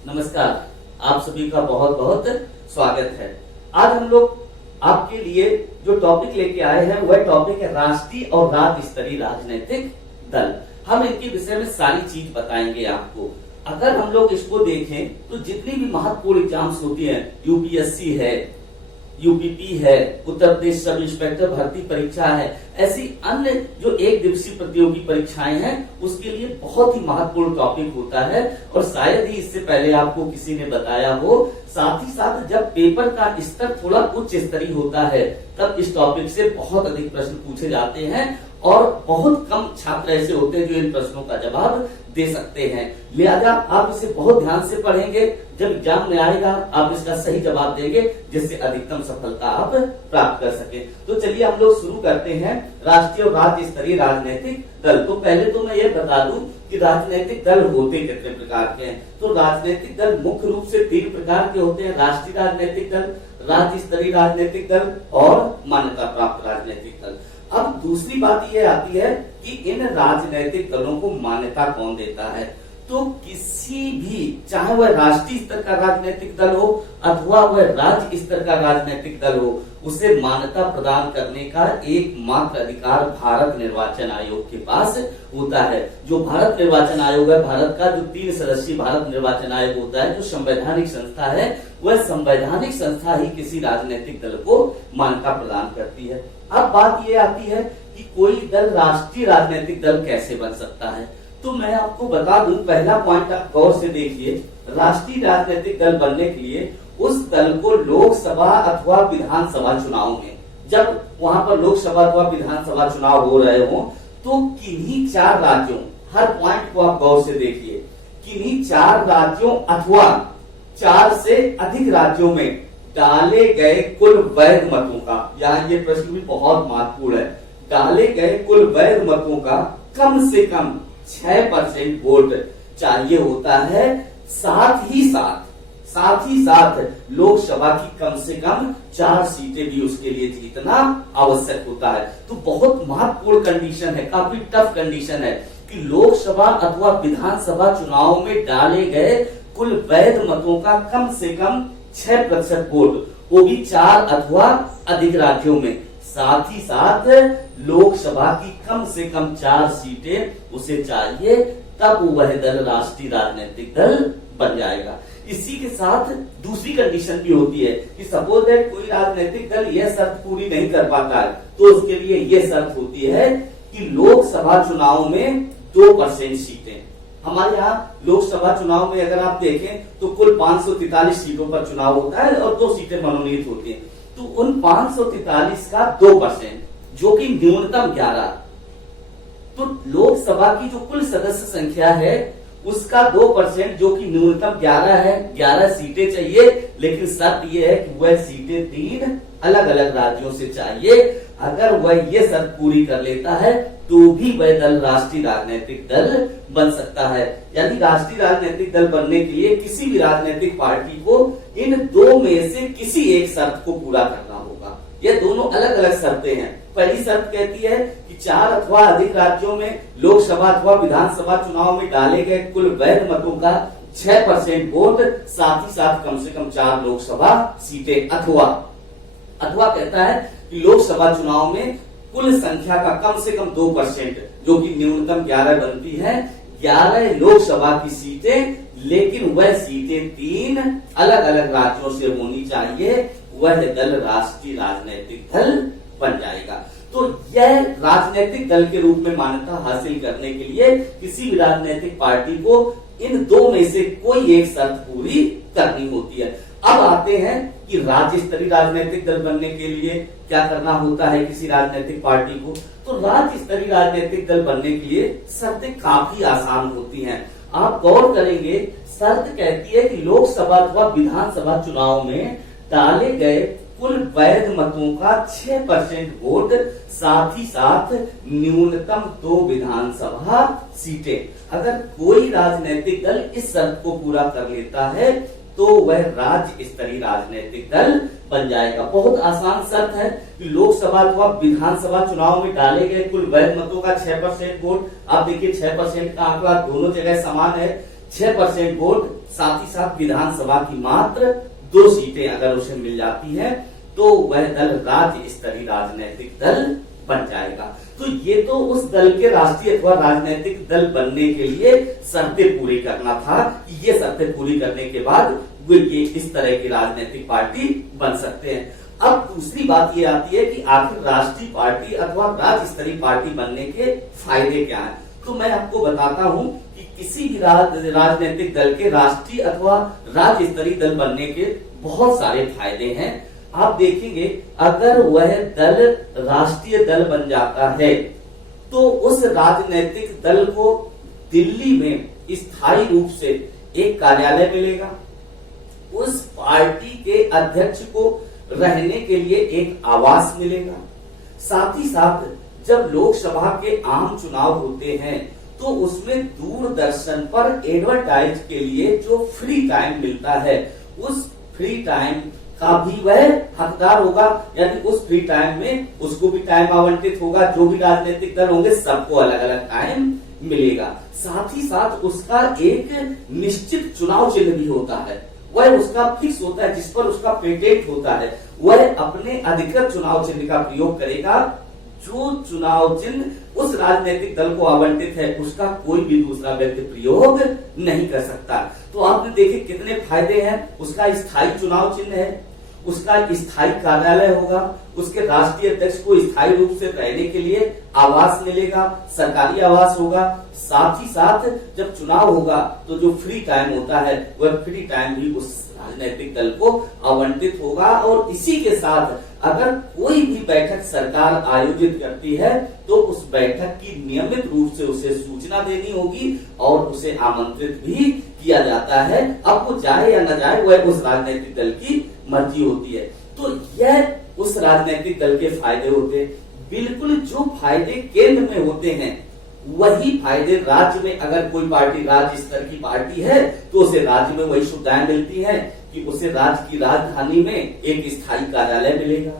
नमस्कार। आप सभी का बहुत बहुत स्वागत है। आज हम लोग आपके लिए जो टॉपिक लेके आए हैं वह टॉपिक है राष्ट्रीय और राज्य स्तरीय राजनीतिक दल। हम इनके विषय में सारी चीज बताएंगे आपको। अगर हम लोग इसको देखें तो जितनी भी महत्वपूर्ण एग्जाम्स होती हैं, यूपीएससी है, यूपीपी है, उत्तर प्रदेश सब इंस्पेक्टर भर्ती परीक्षा है, ऐसी अन्य जो एक दिवसीय प्रतियोगी परीक्षाएं हैं उसके लिए बहुत ही महत्वपूर्ण टॉपिक होता है और शायद ही इससे पहले आपको किसी ने बताया हो। साथ ही साथ जब पेपर का स्तर थोड़ा उच्च स्तरीय होता है तब इस टॉपिक से बहुत अधिक प्रश्न पूछे जाते हैं और बहुत कम छात्र ऐसे होते हैं जो इन प्रश्नों का जवाब दे सकते हैं। लिहाजा आप इसे बहुत ध्यान से पढ़ेंगे, जब एग्जाम में आएगा आप इसका सही जवाब देंगे जिससे अधिकतम सफलता आप प्राप्त कर सके। तो चलिए हम लोग शुरू करते हैं राष्ट्रीय और राज्य स्तरीय राजनीतिक दल। तो पहले तो मैं ये बता दूं कि राजनीतिक दल होते कितने प्रकार के हैं। तो राजनीतिक दल मुख्य रूप से 3 प्रकार के होते हैं: राष्ट्रीय राजनीतिक दल, राज्य स्तरीय राजनीतिक दल और मान्यता प्राप्त राजनीतिक दल। अब दूसरी बात यह आती है कि इन राजनीतिक दलों को मान्यता कौन देता है। तो किसी भी, चाहे वह राष्ट्रीय स्तर का राजनीतिक दल हो अथवा वह राज्य स्तर का राजनीतिक दल हो, उसे मान्यता प्रदान करने का एकमात्र अधिकार भारत निर्वाचन आयोग के पास होता है। जो भारत निर्वाचन आयोग है, भारत का जो 3 सदस्यीय भारत निर्वाचन आयोग होता है, जो संवैधानिक संस्था है, वह संवैधानिक संस्था ही किसी राजनीतिक दल को मान्यता प्रदान करती है। अब बात यह आती है कि कोई दल राष्ट्रीय राजनीतिक दल कैसे बन सकता है। तो मैं आपको बता दूं, पहला पॉइंट आप गौर से देखिए। राष्ट्रीय राजनीतिक दल बनने के लिए उस दल को लोकसभा अथवा विधानसभा चुनाव में, जब वहां पर लोकसभा अथवा विधानसभा चुनाव हो रहे हो, तो किन्हीं 4 राज्यों, हर पॉइंट को आप गौर से देखिए, किन्हीं 4 राज्यों अथवा 4 से अधिक राज्यों में डाले गए कुल वैध मतों का, यहाँ ये प्रश्न भी बहुत महत्वपूर्ण है, डाले गए कुल वैध मतों का कम से कम 6% वोट चाहिए होता है। साथ ही साथ लोकसभा की कम से कम 4 सीटें भी उसके लिए जीतना आवश्यक होता है। तो बहुत महत्वपूर्ण कंडीशन है, काफी टफ कंडीशन है कि लोकसभा अथवा विधानसभा चुनाव में डाले गए कुल वैध मतों का कम से कम 6% वोट, वो भी 4 अथवा अधिक राज्यों में। साथ ही साथ लोकसभा की कम से कम 4 सीटें उसे चाहिए, तब वह दल राष्ट्रीय राजनीतिक दल बन जाएगा। इसी के साथ दूसरी कंडीशन भी होती है कि सपोज दैट कोई राजनीतिक दल यह शर्त पूरी नहीं कर पाता है, तो उसके लिए यह शर्त होती है कि लोकसभा चुनाव में 2% सीटें। हमारे यहाँ लोकसभा चुनाव में अगर आप देखें तो कुल 543 सीटों पर चुनाव होता है और 2 सीटें मनोनीत होती हैं। तो उन 543 का 2%, जो कि न्यूनतम 11, तो लोकसभा की जो कुल सदस्य संख्या है उसका 2%, जो कि न्यूनतम 11 है, 11 सीटें चाहिए। लेकिन शर्त यह है कि वह सीटें 3 अलग अलग राज्यों से चाहिए। अगर वह ये शर्त पूरी कर लेता है तो भी वह दल राष्ट्रीय राजनीतिक दल बन सकता है। यानी राष्ट्रीय राजनीतिक दल बनने के लिए किसी भी राजनीतिक पार्टी को इन 2 में से किसी एक शर्त को पूरा करना होगा। ये दोनों अलग अलग शर्तें हैं। पहली शर्त कहती है कि 4 अथवा अधिक राज्यों में लोकसभा अथवा विधानसभा चुनाव में डाले गए कुल वैध मतों का 6% वोट, साथ ही साथ कम से कम 4 लोकसभा सीटें, अथवा कहता है कि लोकसभा चुनाव में कुल संख्या का कम से कम 2%, जो कि न्यूनतम 11 बनती है, 11 लोकसभा की सीटें, लेकिन वह सीटें 3 अलग अलग राज्यों से होनी चाहिए, वह दल राष्ट्रीय राजनीतिक दल बन जाएगा। तो यह राजनीतिक दल के रूप में मान्यता हासिल करने के लिए किसी भी राजनीतिक पार्टी को इन 2 में से कोई एक शर्त पूरी करनी होती है। अब आते हैं कि राज्य स्तरीय राजनीतिक दल बनने के लिए क्या करना होता है किसी राजनीतिक पार्टी को। तो राज्य स्तरीय राजनीतिक दल बनने के लिए शर्तें काफी आसान होती हैं। आप गौर करेंगे, शर्त कहती है कि लोकसभा अथवा विधानसभा चुनाव में डाले गए कुल वैध मतों का 6% वोट, साथ ही साथ न्यूनतम 2 विधानसभा सीटें। अगर कोई राजनीतिक दल इस शर्त को पूरा कर लेता है तो वह राज्य स्तरीय राजनीतिक दल बन जाएगा। बहुत आसान शर्त है कि लोकसभा अथवा विधानसभा चुनाव में डाले गए कुल वैध मतों का 6% वोट। आप देखिए 6% का आंकड़ा दोनों जगह समान है। 6% वोट, साथ ही साथ विधानसभा की मात्र 2 सीटें अगर उसे मिल जाती हैं तो वह दल राज्य स्तरीय राजनीतिक दल बन जाएगा। तो ये तो उस दल के राष्ट्रीय अथवा राजनीतिक दल बनने के लिए शर्तें पूरी करना था। ये शर्तें पूरी करने के बाद वो ये इस तरह की राजनीतिक पार्टी बन सकते हैं। अब दूसरी बात ये आती है कि आखिर राष्ट्रीय पार्टी अथवा राज्य स्तरीय पार्टी बनने के फायदे क्या हैं। तो मैं आपको बताता हूं कि किसी भी राजनीतिक दल के राष्ट्रीय अथवा राज्य स्तरीय दल बनने के बहुत सारे फायदे हैं। आप देखेंगे अगर वह दल राष्ट्रीय दल बन जाता है तो उस राजनीतिक दल को दिल्ली में स्थायी रूप से एक कार्यालय मिलेगा, उस पार्टी के अध्यक्ष को रहने के लिए एक आवास मिलेगा, साथ ही साथ जब लोकसभा के आम चुनाव होते हैं तो उसमें दूरदर्शन पर एडवर्टाइज के लिए जो फ्री टाइम मिलता है उस फ्री टाइम का भी वह हकदार होगा, यानी उस फ्री टाइम में उसको भी टाइम आवंटित होगा। जो भी राजनीतिक दल होंगे सबको अलग अलग टाइम मिलेगा। साथ ही साथ उसका एक निश्चित चुनाव चिन्ह भी होता है, वह उसका फिक्स होता है, जिस पर उसका पेटेंट होता है। वह अपने अधिकृत चुनाव चिन्ह का प्रयोग करेगा। जो चुनाव चिन्ह उस राजनीतिक दल को आवंटित है उसका कोई भी दूसरा व्यक्ति प्रयोग नहीं कर सकता। तो आपने देखे कितने फायदे हैं। उसका स्थायी चुनाव चिन्ह है, उसका स्थायी कार्यालय होगा, उसके राष्ट्रीय अध्यक्ष को स्थायी रूप से रहने के लिए आवास मिलेगा, सरकारी आवास होगा। साथ ही साथ जब चुनाव होगा तो जो फ्री टाइम होता है वह फ्री टाइम भी उस राजनीतिक दल को आवंटित होगा। और इसी के साथ अगर कोई भी बैठक सरकार आयोजित करती है तो उस बैठक की नियमित रूप से उसे सूचना देनी होगी और उसे आमंत्रित भी किया जाता है। अब वो जाए या न जाए वह उस राजनीतिक दल की मर्जी होती है। तो यह उस राजनीतिक दल के फायदे होते हैं। बिल्कुल जो फायदे केंद्र में होते हैं वही फायदे राज्य में, अगर कोई पार्टी राज्य स्तर की पार्टी है तो उसे राज्य में वही सुविधाएं मिलती हैं कि उसे राज्य की राजधानी में एक स्थायी कार्यालय मिलेगा,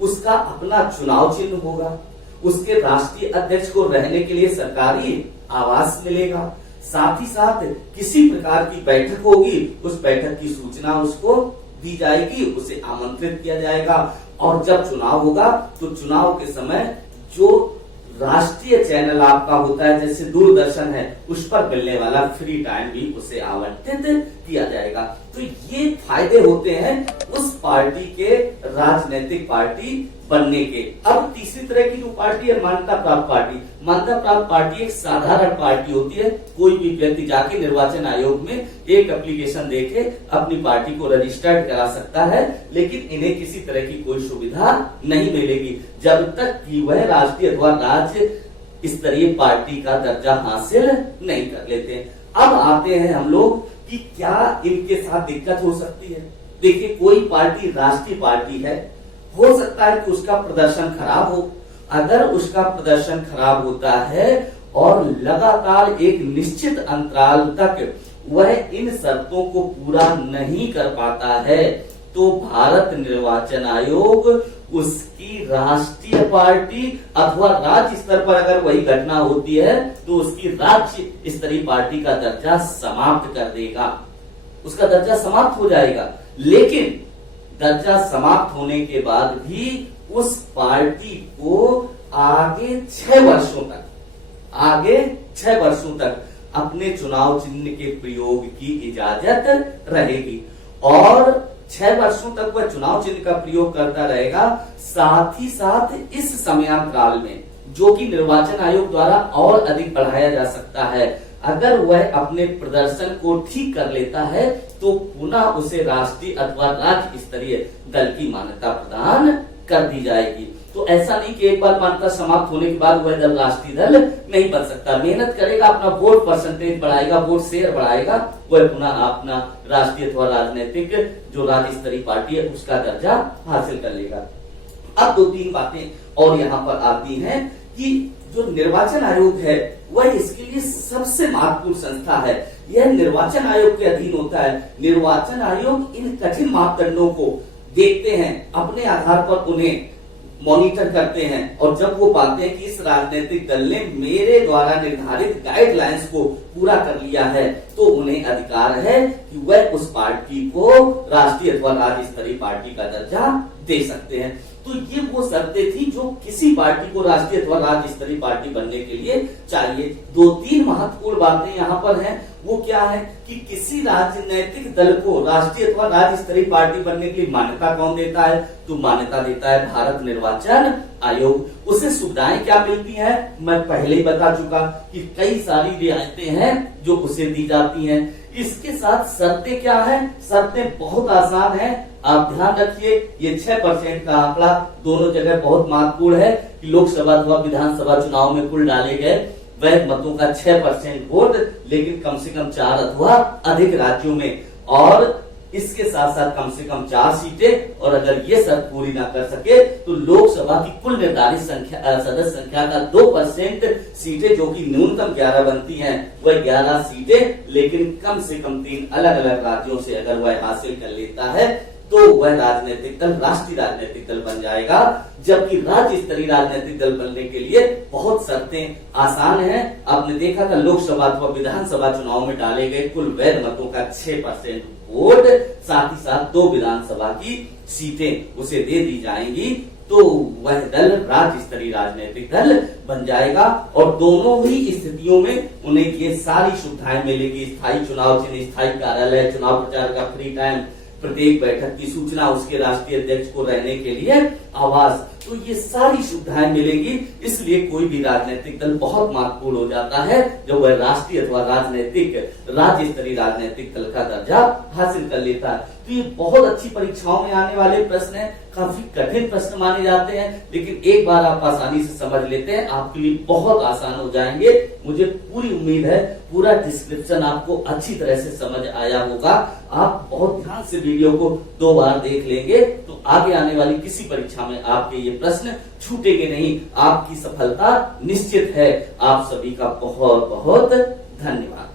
उसका अपना चुनाव चिन्ह होगा, उसके राष्ट्रीय अध्यक्ष को रहने के लिए सरकारी आवास मिलेगा, साथ ही साथ किसी प्रकार की बैठक होगी उस बैठक की सूचना उसको दी जाएगी, उसे आमंत्रित किया जाएगा। और जब चुनाव होगा तो चुनाव के समय जो राष्ट्रीय चैनल आपका होता है जैसे दूरदर्शन है उस पर मिलने वाला फ्री टाइम भी उसे आवंटित किया जाएगा। तो ये फायदे होते हैं उस पार्टी के राजनीतिक पार्टी बनने के। अब तीसरी तरह की जो पार्टी है मान्यता प्राप्त पार्टी। मान्यता प्राप्त पार्टी एक साधारण पार्टी होती है। कोई भी व्यक्ति जाके निर्वाचन आयोग में एक एप्लीकेशन देके अपनी पार्टी को रजिस्टर्ड करा सकता है, लेकिन इन्हें किसी तरह की कोई सुविधा नहीं मिलेगी जब तक कि वह राष्ट्रीय अथवा राज्य स्तरीय पार्टी का दर्जा हासिल नहीं कर लेते। अब आते हैं हम लोग कि क्या इनके साथ दिक्कत हो सकती है। देखिए कोई पार्टी राष्ट्रीय पार्टी है, हो सकता है कि उसका प्रदर्शन खराब हो। अगर उसका प्रदर्शन खराब होता है और लगातार एक निश्चित अंतराल तक वह इन शर्तों को पूरा नहीं कर पाता है तो भारत निर्वाचन आयोग उसकी राष्ट्रीय पार्टी अथवा राज्य स्तर पर अगर वही घटना होती है तो उसकी राज्य स्तरीय पार्टी का दर्जा समाप्त कर देगा, उसका दर्जा समाप्त हो जाएगा। लेकिन दर्जा समाप्त होने के बाद भी उस पार्टी को आगे 6 वर्षों तक अपने चुनाव चिन्ह के प्रयोग की इजाजत रहेगी और 6 वर्षों तक वह चुनाव चिन्ह का प्रयोग करता रहेगा। साथ ही साथ इस समयांतराल में जो कि निर्वाचन आयोग द्वारा और अधिक बढ़ाया जा सकता है, अगर वह अपने प्रदर्शन को ठीक कर लेता है तो पुनः उसे राष्ट्रीय अथवा राज्य स्तरीय दल की मान्यता प्रदान कर दी जाएगी। तो ऐसा नहीं कि एक बार मान्यता समाप्त होने के बाद वह दल राष्ट्रीय दल नहीं बन सकता। मेहनत करेगा, अपना वोट परसेंटेज बढ़ाएगा, वोट शेयर बढ़ाएगा, वह पुनः अपना राष्ट्रीय अथवा राजनीतिक जो राज्य स्तरीय पार्टी है उसका दर्जा हासिल कर लेगा। अब 2-3 बातें और यहाँ पर आती हैं कि जो निर्वाचन आयोग है वह इसके लिए सबसे महत्वपूर्ण संस्था है। यह निर्वाचन आयोग के अधीन होता है। निर्वाचन आयोग इन कठिन मापदंडों को देखते हैं, अपने आधार पर उन्हें मॉनिटर करते हैं और जब वो पाते हैं कि इस राजनीतिक दल ने मेरे द्वारा निर्धारित गाइडलाइंस को पूरा कर लिया है, तो उन्हें अधिकार है कि वह उस पार्टी को राष्ट्रीय अथवा राज्य स्तरीय पार्टी का दर्जा दे सकते हैं। तो ये वो शर्तें थी जो किसी पार्टी को राष्ट्रीय अथवा राज्य स्तरीय पार्टी बनने के लिए चाहिए। 2-3 महत्वपूर्ण बातें यहाँ पर हैं। वो क्या है कि किसी राजनीतिक दल को राष्ट्रीय अथवा राज्य स्तरीय पार्टी बनने के लिए मान्यता कौन देता है? तो मान्यता देता है भारत निर्वाचन आयोग। उसे सुविधाएं क्या मिलती हैं? मैं पहले ही बता चुका कि कई सारी रियायतें हैं जो उसे दी जाती हैं। इसके साथ शर्तें क्या है? शर्तें बहुत आसान है, आप ध्यान रखिए। ये 6% का आंकड़ा दोनों जगह बहुत महत्वपूर्ण है कि लोकसभा अथवा विधानसभा चुनाव में कुल डाले गए वैध मतों का 6% वोट, लेकिन कम से कम 4 अथवा अधिक राज्यों में, और इसके साथ साथ कम से कम 4 सीटें, और अगर ये शर्त पूरी ना कर सके तो लोकसभा की कुल निर्धारित संख्या सदस्य संख्या का 2% सीटें, जो कि न्यूनतम 11 बनती हैं, वह 11 सीटें, लेकिन कम से कम 3 अलग अलग राज्यों से अगर वह हासिल कर लेता है तो वह राजनीतिक दल राष्ट्रीय राजनीतिक दल बन जाएगा। जबकि राज्य स्तरीय राजनीतिक दल बनने के लिए बहुत शर्तें आसान हैं। आपने देखा था लोकसभा अथवा विधानसभा चुनाव में डाले गए कुल वैध मतों का 6% वोट, साथ ही साथ 2 विधानसभा की सीटें उसे दे दी जाएंगी, तो वह दल राज्य स्तरीय राजनीतिक दल बन जाएगा। और दोनों ही स्थितियों में उन्हें ये सारी सुविधाएं मिलेगी। स्थायी चुनाव चिन्ह, स्थायी कार्यालय, चुनाव प्रचार का फ्री टाइम, प्रत्येक बैठक की सूचना, उसके राष्ट्रीय अध्यक्ष को रहने के लिए आवास, तो ये सारी सुविधाएं मिलेगी। इसलिए कोई भी राजनीतिक दल बहुत महत्वपूर्ण हो जाता है जब वह राष्ट्रीय अथवा राज्य स्तरीय राजनीतिक दल का दर्जा हासिल कर लेता है। तो ये बहुत अच्छी परीक्षाओं में आने वाले प्रश्न हैं। काफी कठिन प्रश्न माने जाते हैं, लेकिन एक बार आप आसानी से समझ लेते हैं आपके लिए बहुत आसान हो जाएंगे। मुझे पूरी उम्मीद है पूरा डिस्क्रिप्शन आपको अच्छी तरह से समझ आया होगा। आप बहुत ध्यान से वीडियो को 2 बार देख लेंगे तो आगे आने वाली किसी परीक्षा में आपके ये प्रश्न छूटेंगे नहीं। आपकी सफलता निश्चित है। आप सभी का बहुत बहुत धन्यवाद।